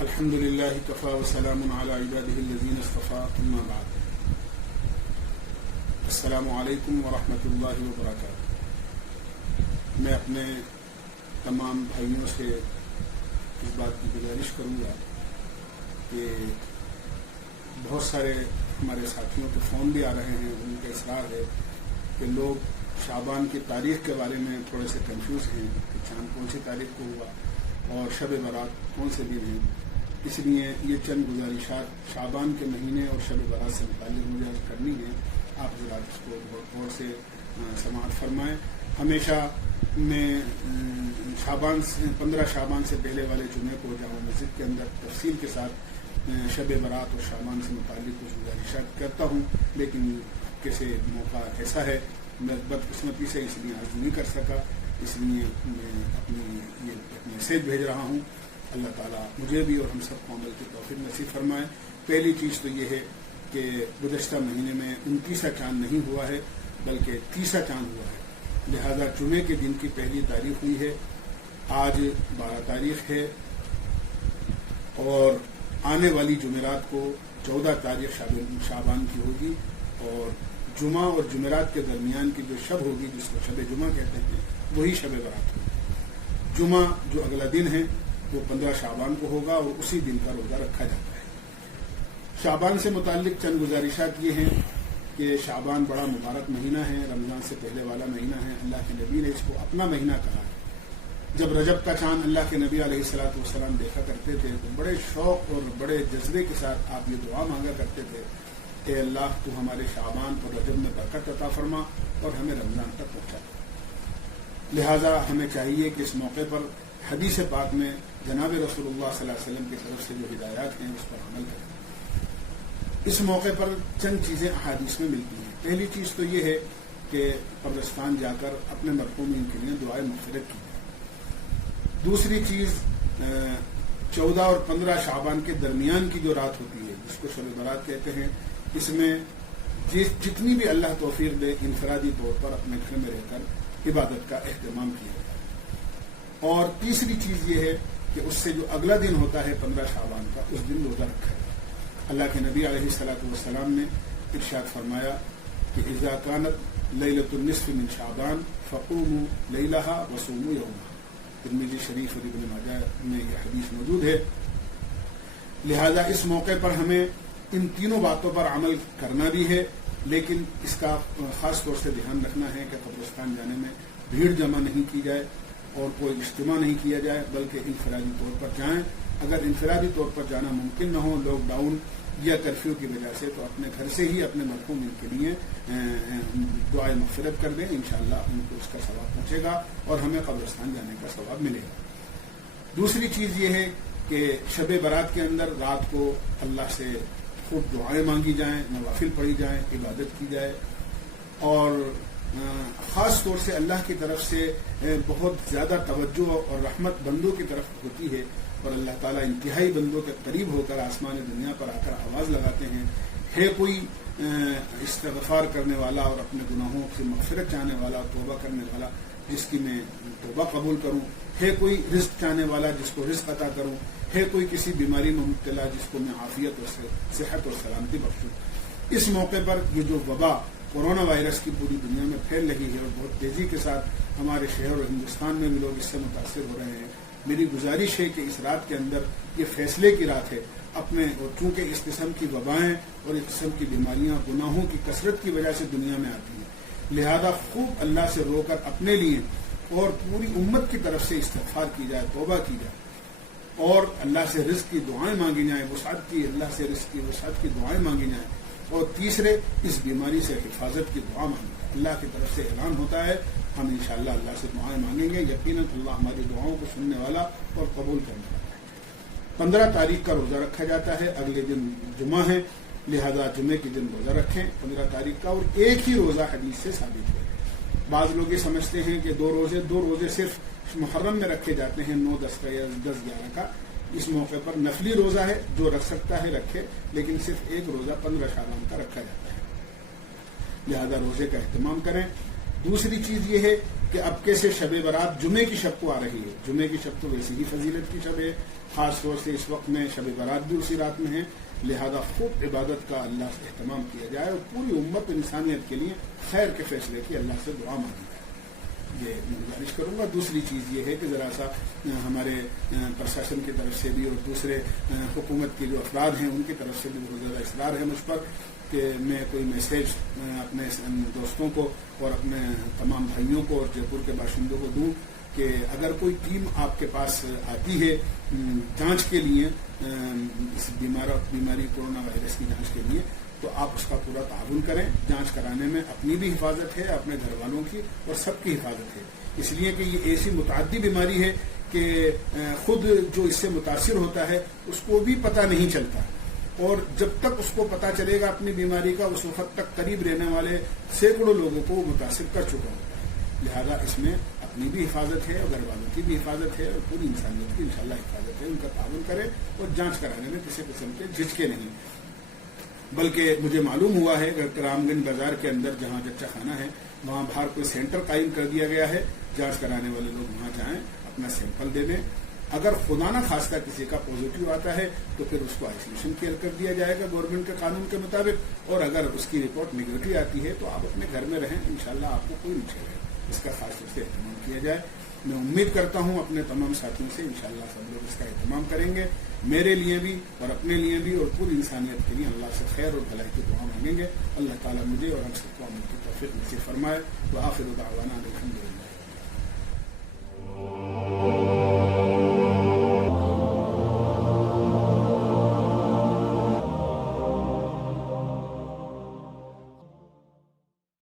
الحمد للہ کفا وسلام علی عبادہ الذین اصطفیٰ اما بعد السلام علیکم ورحمۃ اللہ وبرکاتہ۔ میں اپنے تمام بھائیوں سے اس بات کی گزارش کروں گا کہ بہت سارے ہمارے ساتھیوں کے فون بھی آ رہے ہیں، ان کا اصرار ہے کہ لوگ شعبان کی تاریخ کے بارے میں تھوڑے سے کنفیوز ہیں کہ چاند کون سی تاریخ کو ہوا اور شب برات کون سے دن ہیں۔ اس لیے یہ چند گزارشات شعبان کے مہینے اور شب برات سے متعلق مجھے کرنی ہے۔ آپ حضرات اس کو غور سے سماعت فرمائیں۔ ہمیشہ میں شعبان 15 شعبان سے پہلے والے جمعے کو جامع مسجد کے اندر تفصیل کے ساتھ شب برات اور شعبان سے متعلق کچھ گزارشات کرتا ہوں، لیکن کیسے موقع ایسا ہے میں بدقسمتی سے اس لیے عرض نہیں کر سکا، اس لیے میں اپنی میسیج بھیج رہا ہوں۔ اللہ تعالیٰ مجھے بھی اور ہم سب کو عمل کی توفیق نصیب فرمائے۔ پہلی چیز تو یہ ہے کہ گزشتہ مہینے میں 29واں چاند نہیں ہوا ہے بلکہ 30واں چاند ہوا ہے، لہذا جمعے کے دن کی پہلی تاریخ ہوئی ہے۔ آج 12 تاریخ ہے اور آنے والی جمعرات کو 14 تاریخ شعبان کی ہوگی، اور جمعہ اور جمعرات کے درمیان کی جو شب ہوگی جس کو شب جمعہ کہتے ہیں وہی شب برات ہوگی۔ جمعہ جو اگلا دن ہے وہ 15 شعبان کو ہوگا اور اسی دن کا روزہ رکھا جاتا ہے۔ شعبان سے متعلق چند گزارشات یہ ہیں کہ شعبان بڑا مبارک مہینہ ہے، رمضان سے پہلے والا مہینہ ہے۔ اللہ کے نبی نے اس کو اپنا مہینہ کہا ہے۔ جب رجب کا چاند اللہ کے نبی علیہ الصلوۃ والسلام دیکھا کرتے تھے تو بڑے شوق اور بڑے جذبے کے ساتھ آپ یہ دعا مانگا کرتے تھے، اے اللہ تو ہمارے شعبان اور رجب میں برکت عطا فرما اور ہمیں رمضان تک پہنچا دے۔ لہٰذا ہمیں چاہیے کہ اس موقع پر حدیث پاک میں جناب رسول اللہ صلی اللہ علیہ وسلم کی طرف سے جو ہدایات ہیں اس پر عمل کریں۔ اس موقع پر چند چیزیں احادیث میں ملتی ہیں۔ پہلی چیز تو یہ ہے کہ قبرستان جا کر اپنے مرحومین کے لیے دعائے مغفرت کی جائے۔ دوسری چیز 14 اور 15 شعبان کے درمیان کی جو رات ہوتی ہے جس کو شب برات کہتے ہیں، اس میں جتنی بھی اللہ توفیق دے انفرادی طور پر اپنے گھر میں رہ کر عبادت کا اہتمام کیا جائے۔ اور تیسری چیز یہ ہے کہ اس سے جو اگلا دن ہوتا ہے 15 شعبان کا، اس دن روزہ رکھا جائے۔ اللہ کے نبی علیہ الصلوۃ والسلام نے ارشاد فرمایا کہ اذا كانت لیلۃ النصف من شعبان فقوموا لیلہا وصوموا یومہا۔ ترمذی شریف اور ابن ماجہ میں یہ حدیث موجود ہے۔ لہذا اس موقع پر ہمیں ان تینوں باتوں پر عمل کرنا بھی ہے، لیکن اس کا خاص طور سے دھیان رکھنا ہے کہ قبرستان جانے میں بھیڑ جمع نہیں کی جائے اور کوئی اجتماع نہیں کیا جائے، بلکہ انفرادی طور پر جائیں۔ اگر انفرادی طور پر جانا ممکن نہ ہو لاک ڈاؤن یا کرفیو کی وجہ سے، تو اپنے گھر سے ہی اپنے مرحومین کے لیے دعائے مغفرت کر دیں، انشاءاللہ ان کو اس کا ثواب پہنچے گا اور ہمیں قبرستان جانے کا ثواب ملے گا۔ دوسری چیز یہ ہے کہ شب برات کے اندر رات کو اللہ سے خوب دعائیں مانگی جائیں، نوافل پڑھی جائیں، عبادت کی جائے، اور خاص طور سے اللہ کی طرف سے بہت زیادہ توجہ اور رحمت بندوں کی طرف ہوتی ہے، اور اللہ تعالیٰ انتہائی بندوں کے قریب ہو کر آسمان دنیا پر آ کر آواز لگاتے ہیں، ہے کوئی استغفار کرنے والا اور اپنے گناہوں سے مغفرت چاہنے والا، توبہ کرنے والا جس کی میں توبہ قبول کروں، ہے کوئی رزق چاہنے والا جس کو رزق عطا کروں، ہے کوئی کسی بیماری میں مبتلا جس کو میں عافیت اور صحت اور سلامتی بخشوں۔ اس موقع پر یہ جو وبا کورونا وائرس کی پوری دنیا میں پھیل رہی ہے اور بہت تیزی کے ساتھ ہمارے شہر اور ہندوستان میں بھی لوگ اس سے متاثر ہو رہے ہیں، میری گزارش ہے کہ اس رات کے اندر یہ فیصلے کی رات ہے اپنے، اور چونکہ اس قسم کی وبائیں اور اس قسم کی بیماریاں گناہوں کی کثرت کی وجہ سے دنیا میں آتی ہیں، لہذا خوب اللہ سے رو کر اپنے لیے اور پوری امت کی طرف سے استغفار کی جائے، توبہ کی جائے، اور اللہ سے رزق کی دعائیں مانگی جائیں، وسعت کی، اللہ سے رزق کی وسعت کی دعائیں مانگی جائیں، اور تیسرے اس بیماری سے حفاظت کی دعا مانگی جائے۔ اللہ کی طرف سے اعلان ہوتا ہے، ہم انشاءاللہ اللہ سے دعائیں مانگیں گے، یقیناً اللہ ہماری دعاؤں کو سننے والا اور قبول کرنے والا ہے۔ 15 تاریخ کا روزہ رکھا جاتا ہے، اگلے دن جمعہ ہے، لہذا جمعے کے دن روزہ رکھیں 15 تاریخ کا، اور ایک ہی روزہ حدیث سے ثابت ہے۔ بعض لوگ یہ سمجھتے ہیں کہ دو روزے صرف محرم میں رکھے جاتے ہیں، 9، 10 کا یا 10، 11 کا۔ اس موقع پر نفلی روزہ ہے، جو رکھ سکتا ہے رکھے، لیکن صرف ایک روزہ 15 شعبان کا رکھا جاتا ہے، لہذا روزے کا اہتمام کریں۔ دوسری چیز یہ ہے کہ اب کیسے شب برات جمعے کی شب کو آ رہی ہے. جمعے کی شب تو ویسے ہی فضیلت کی شب ہے، خاص طور سے اس وقت میں شب برات بھی اسی رات میں ہے، لہذا خوب عبادت کا اللہ سے اہتمام کیا جائے اور پوری امت انسانیت کے لیے خیر کے فیصلے کی اللہ سے دعا مانگی جائے. یہ میں گزارش کروں گا. دوسری چیز یہ ہے کہ ذرا سا ہمارے پرشاسن کی طرف سے بھی اور دوسرے حکومت کے جو افراد ہیں ان کی طرف سے بھی بہت زیادہ اصرار ہے مجھ پر کہ میں کوئی میسیج اپنے دوستوں کو اور اپنے تمام بھائیوں کو اور جے پور کے باشندوں کو دوں کہ اگر کوئی ٹیم آپ کے پاس آتی ہے جانچ کے لیے، اس بیماری کورونا وائرس کی جانچ کے لیے، تو آپ اس کا پورا تعاون کریں. جانچ کرانے میں اپنی بھی حفاظت ہے، اپنے گھر والوں کی اور سب کی حفاظت ہے، اس لیے کہ یہ ایسی متعدی بیماری ہے کہ خود جو اس سے متاثر ہوتا ہے اس کو بھی پتہ نہیں چلتا، اور جب تک اس کو پتہ چلے گا اپنی بیماری کا اس وقت تک قریب رہنے والے سینکڑوں لوگوں کو متاثر کر چکا ہوتا ہے. لہذا اس میں اپنی بھی حفاظت ہے اور گھر والوں کی بھی حفاظت ہے اور پوری انسانیت کی انشاءاللہ حفاظت ہے. ان کا تعاون کرے اور جانچ کرانے میں کسی قسم کے جھجکے نہیں. بلکہ مجھے معلوم ہوا ہے کہ رام گنج بازار کے اندر جہاں جچہ خانہ ہے وہاں باہر کوئی سینٹر قائم کر دیا گیا ہے. جانچ کرانے والے لوگ وہاں جائیں، اپنا سیمپل دے دیں. اگر خدا نہ خواستہ کسی کا پازیٹیو آتا ہے تو پھر اس کو آئسولیشن کیئر کر دیا جائے گا گورنمنٹ کے قانون کے مطابق، اور اگر اس کی رپورٹ نگیٹو آتی ہے تو آپ اپنے گھر میں رہیں، انشاءاللہ آپ کو کوئی نہیں ہے. اس کا خاص طور سے اہتمام کیا جائے. میں امید کرتا ہوں اپنے تمام ساتھیوں سے انشاءاللہ سب لوگ اس کا اہتمام کریں گے. میرے لیے بھی اور اپنے لیے بھی اور پوری انسانیت کے لیے اللہ سے خیر اور بھلائی کی دعا مانگیں گے. اللہ تعالیٰ مجھے اور ہم سب کو عمل کی توفیق نصیب فرمائے. وآخر دعوانا الحمدللہ.